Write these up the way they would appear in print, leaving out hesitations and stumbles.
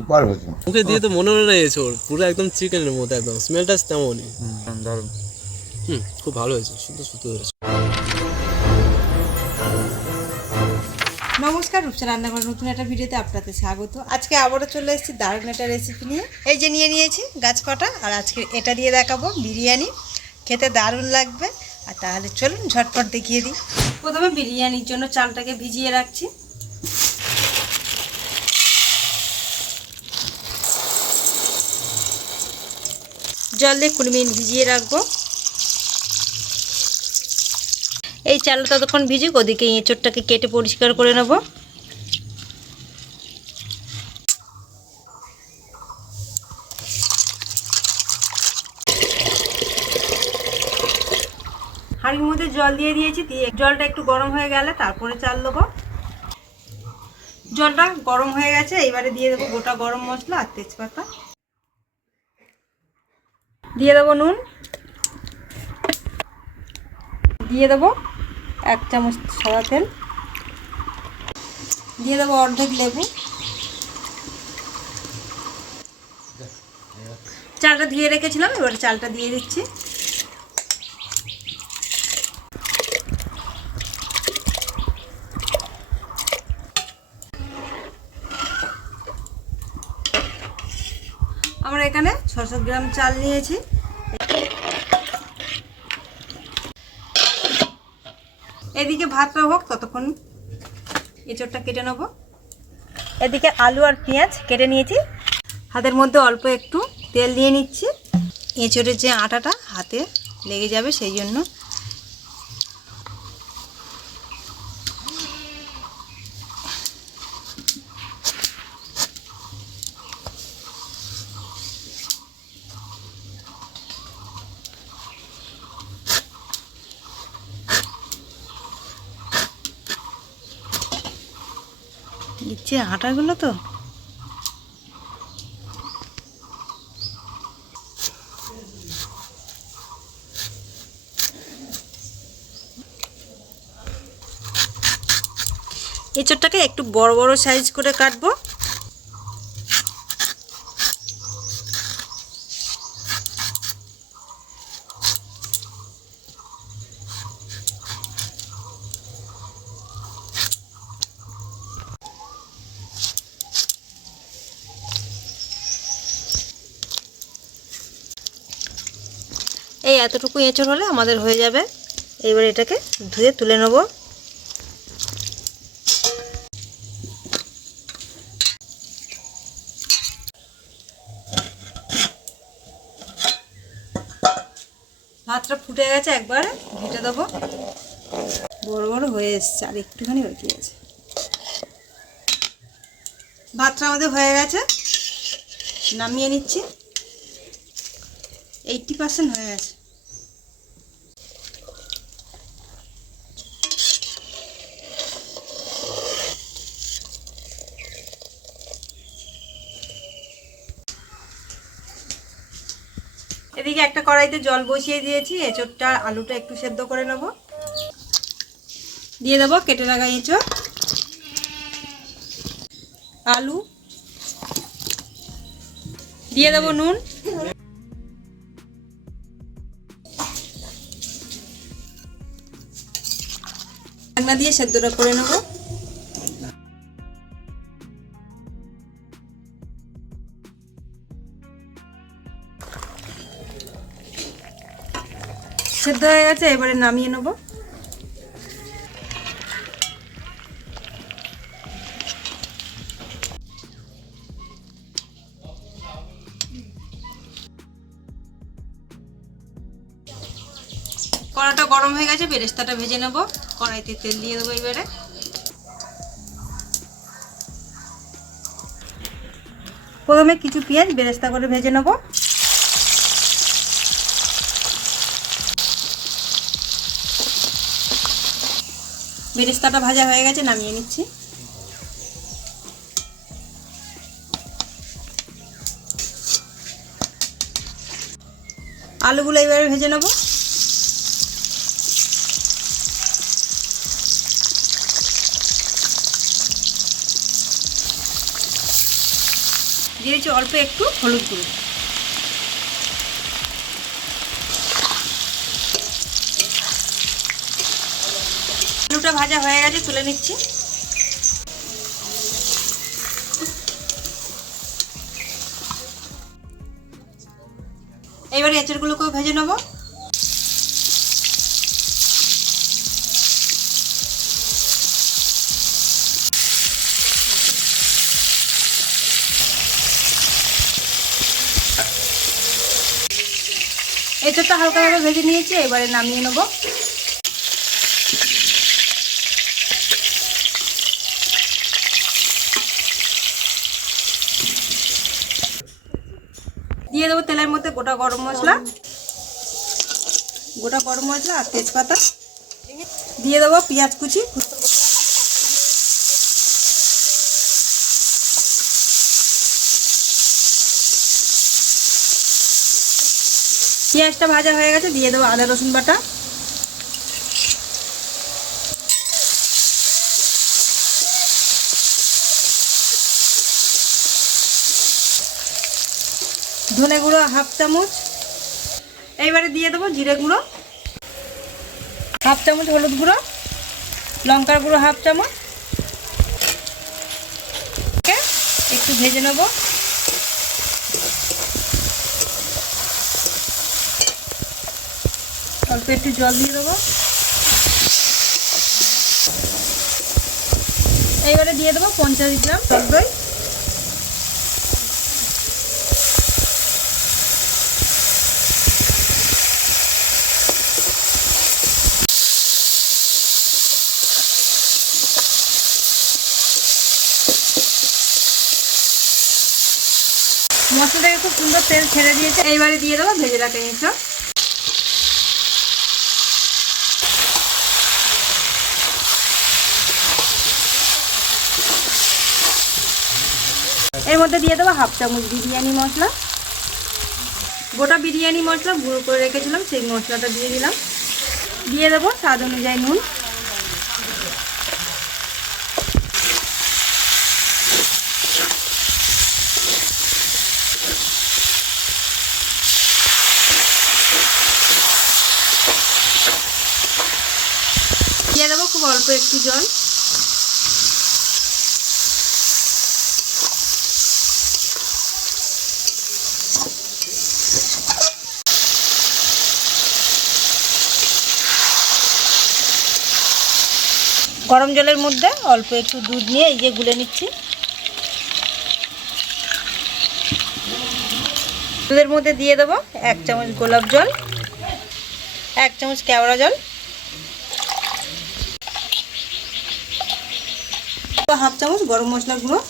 Super হয়েছে। মুখে দিয়ে তো মনে মনে এঁচোড় পুরো একদম চিকেনের মতো, একদম স্মেলটা তেমনই। দারুণ। খুব ভালো হয়েছে, শুধু শুধু হয়েছে। নমস্কার, রূপসা রান্নাঘর নতুন একটা ভিডিওতে আপনাদের স্বাগত। আজকে আবারও চলে এসেছি দারুণ একটা রেসিপি নিয়ে। এই যে নিয়েছি গাছ কটা, আর আজকে এটা দিয়ে দেখাবো বিরিয়ানি। খেতে দারুণ লাগবে। আর তাহলে চলুন ঝটপট দেখিয়ে দিই। প্রথমে বিরিয়ানির জন্য চালটাকে ভিজিয়ে রাখছি। জল দিয়ে 20 মিনিট ভিজিয়ে রাখবো। এই চালটা ততক্ষণ ভিজুক, ওদিকে এঁচোড়টাকে কেটে পরিষ্কার করে নেব। হাঁড়ির মধ্যে জল দিয়ে দিয়েছি, দিয়ে জলটা একটু গরম হয়ে গেলে তারপরে চাল দেবো। জলটা গরম হয়ে গেছে, এবারে দিয়ে দেবো গোটা গরম মশলা আর তেজপাতা। দিয়ে দেবো নুন, দিয়ে দেবো 1 চামচ সাদা তেল, দিয়ে দেবো অর্ধেক লেবু। চালটা ধুয়ে রেখেছিলাম, এবার চালটা দিয়ে দিচ্ছি। আমরা এখানে 600 গ্রাম চাল নিয়েছি। এদিকে ভাতটা হোক, ততক্ষণ এঁচোড়টা কেটে নেব। এদিকে আলু আর পেঁয়াজ কেটে নিয়েছি। হাতের মধ্যে অল্প একটু তেল দিয়ে নিচ্ছি। এঁচোড়ের যে আটাটা হাতে লেগে যাবে সেই জন্য। দিচ্ছি আটাগুলো তো এঁচোড়টাকে একটু বড় বড় সাইজ করে কাটবো। এই এতটুকু এঁচোড় হলে আমাদের হয়ে যাবে। এবার এটাকে ধুয়ে তুলে নেব। ভাতটা ফুটে গেছে, একবার ঘেটে দেবো। বড় বড় হয়ে এসছে, আর একটুখানি বাকি আছে। ভাতটা আমাদের হয়ে গেছে, নামিয়ে নিচ্ছি। 80% হয়ে গেছে। এদিকে একটা কড়াইতে জল বসিয়ে দিয়েছি। এঁচোড়টা আলুটা একটু সেদ্ধ করে নেব। দিয়ে দেবো কেটে রাখা এঁচোড়, আলু, দিয়ে দেবো নুন, ঢাকনা দিয়ে সেদ্ধটা করে নেব। সেদ্ধ হয়ে গেছে, এবারে নামিয়ে নেব। কড়াটা গরম হয়ে গেছে, বেরেস্তাটা ভেজে নেব। কড়াইতে তেল দিয়ে দেবো। এবারে প্রথমে কিছু পেঁয়াজ বেরেস্তা করে ভেজে নেব। বেরেস্তাটা ভাজা হয়ে গেছে, নামিয়ে নিচ্ছি। আলুগুলো এবারে ভেজে নেব। দিয়েছি অল্প একটু হলুদ গুঁড়ো। আলুটা ভাজা হয়ে গেছে, তুলে নিচ্ছি। এবারে এঁচড়গুলোকেও ভেজে নেব। এঁচড়টা হালকাভাবে ভেজে নিয়েছি, এবারে নামিয়ে নেব। দিয়ে দেবো তেলের মধ্যে গোটা গরম মশলা আর তেজপাতা। দিয়ে দেবো পেঁয়াজ কুচি। পেঁয়াজটা ভাজা হয়ে গেছে, দিয়ে দেবো আদা রসুন বাটা। ধনে গুঁড়ো হাফ চামচ। এইবারে দিয়ে দেবো জিরে গুঁড়ো হাফ চামচ, হলুদ গুঁড়ো, লঙ্কার গুঁড়ো হাফ চামচ। একটু ভেজে নেব। অল্প একটু জল দিয়ে দেবো। এইবারে দিয়ে দেবো 50 গ্রাম টক দই। মশলাটাকে খুব সুন্দর তেল ছেড়ে দিয়েছে। এইবারে দিয়ে দেবো ভেজে রাখা এঁচড়। এর মধ্যে দিয়ে দেবো হাফ চামচ বিরিয়ানি মশলা। গোটা বিরিয়ানি মশলা গুঁড়ো করে রেখেছিলাম, সেই মশলাটা দিয়ে দিলাম। দিয়ে দেবো স্বাদ অনুযায়ী নুন। দিয়ে দেবো খুব অল্প একটু জল। গরম জলের মধ্যে অল্প একটু দুধ নিয়ে এই যে গুলে নিচ্ছি। দুধের মধ্যে দিয়ে দেবো 1 চামচ গোলাপ জল, 1 চামচ কেওড়া জল, হাফ চামচ গরম মশলা গুঁড়ো।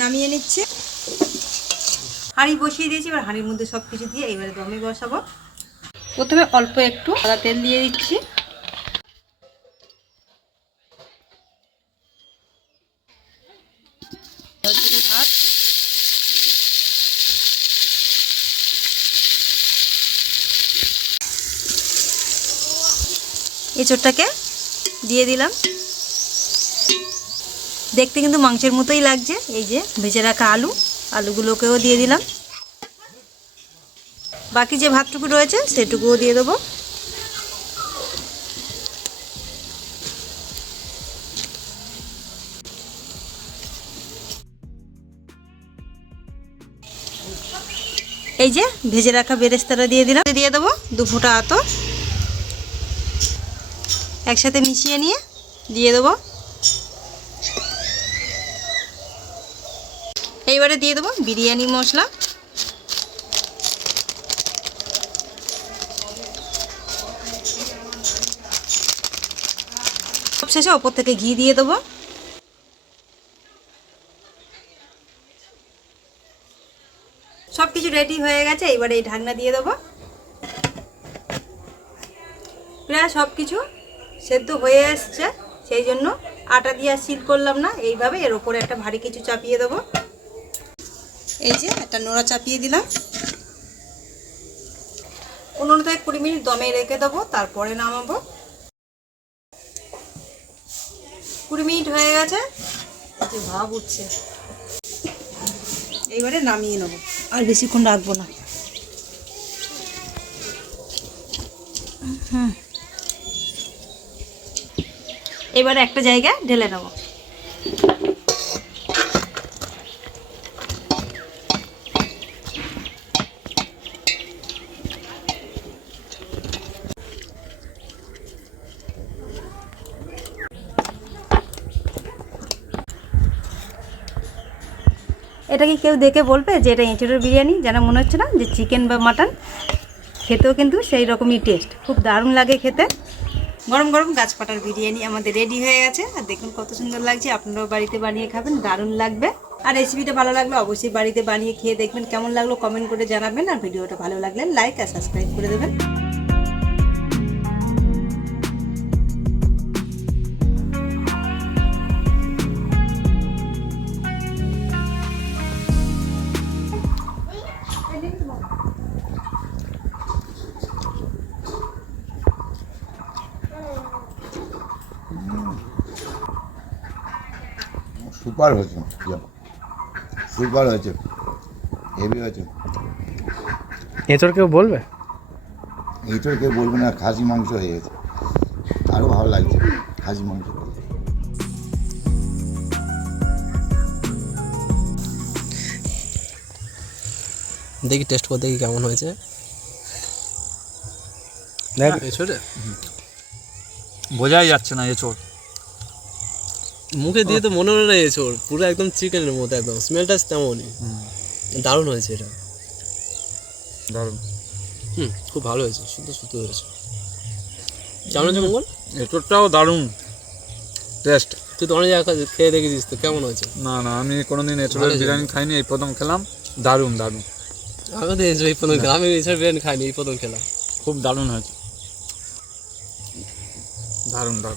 নামিয়ে নিচ্ছে। হাঁড়ি বসিয়ে দিয়েছি, এবার হাঁড়ির মধ্যে সব কিছু দিয়ে এবারে দমে বসাবো। প্রথমে অল্প একটু সাদা তেল দিয়ে দিচ্ছি। ভাত, এঁচড়টাকে দিয়ে দিলাম। দেখতে কিন্তু মাংসের মতোই লাগছে। এই যে ভেজে রাখা আলুগুলোকেও দিয়ে দিলাম। বাকি যে ভাতটুকু রয়েছে সেটুকুও দিয়ে দেবো। এই যে ভেজে রাখা বেরেস্তাটা দিয়ে দিলাম। দিয়ে দেবো 2 ফোঁটা আতর। একসাথে মিশিয়ে নিয়ে দিয়ে দেবো। এইবারে দিয়ে দেবো বিরিয়ানি মশলা। সবশেষে ওপর থেকে ঘি দিয়ে দেবো। সব কিছু রেডি হয়ে গেছে, এবারে এই ঢাকনা দিয়ে দেবো। প্রায় সব কিছু সেদ্ধ হয়ে এসছে, সেই জন্য আটা দিয়ে আর সিল করলাম না। এইভাবে এর ওপরে একটা ভারী কিছু চাপিয়ে দেবো। এই যে একটা নোড়া চাপিয়ে দিলাম। 15 থেকে 20 মিনিট দমে রেখে দেবো, তারপরে নামাবো। 20 মিনিট হয়ে গেছে, যে ভাব উঠছে। এইবারে নামিয়ে নেবো, আর বেশিক্ষণ রাখবো না। এবারে একটা জায়গায় ঢেলে নেবো। এটা কি কেউ দেখে বলবে যে এটা এঁচোড়ের বিরিয়ানি? যেন মনে হচ্ছে না যে চিকেন বা মাটন। খেতেও কিন্তু সেই রকমই টেস্ট, খুব দারুণ লাগে খেতে। গরম গরম গাছ পাটার বিরিয়ানি আমাদের রেডি হয়ে গেছে। আর দেখুন কত সুন্দর লাগছে, আপনারাও বাড়িতে বানিয়ে খাবেন, দারুণ লাগবে। আর রেসিপিটা ভালো লাগলে অবশ্যই বাড়িতে বানিয়ে খেয়ে দেখবেন কেমন লাগলো, কমেন্ট করে জানাবেন। আর ভিডিওটা ভালো লাগলে লাইক আর সাবস্ক্রাইব করে দেবেন। সুপার হয়েছে, সুপার হয়েছে, হেভি হয়েছে। এঁচড় কেউ বলবে? এই তো কেউ বলবে না, খাসি মাংস হয়ে গেছে, আরও ভালো লাগছে খাসি মাংস। দেখি টেস্ট করে দেখি কেমন হয়েছে। দেখ এঁচড়ে বোঝাই যাচ্ছে না এঁচড়, মুখে দিয়ে তো মনে হয় না এঁচড়, পুরো একদম চিকেনের মতো, একদম স্মেলটা তেমনই। দারুণ হয়েছে এটা, দারুণ। খুব ভালো হয়েছে, শুদ্ধ শুদ্ধ হয়েছে। কেমন হয়েছে মঙ্গল? এঁচড়টাও দারুণ টেস্ট। তুই তো অনেক জায়গায় খেয়ে দেখেছিস, তো কেমন হয়েছে? না না, আমি কোনোদিন এঁচড়ের বিরিয়ানি খাইনি, এই প্রথম খেলাম। দারুণ দারুণ, আমি তো এঁচড় এই প্রথম খেলাম, আমি এঁচড় বিরিয়ানি খাইনি, এই প্রথম খেলাম। খুব দারুণ হয়েছে, দারুণ দারুণ।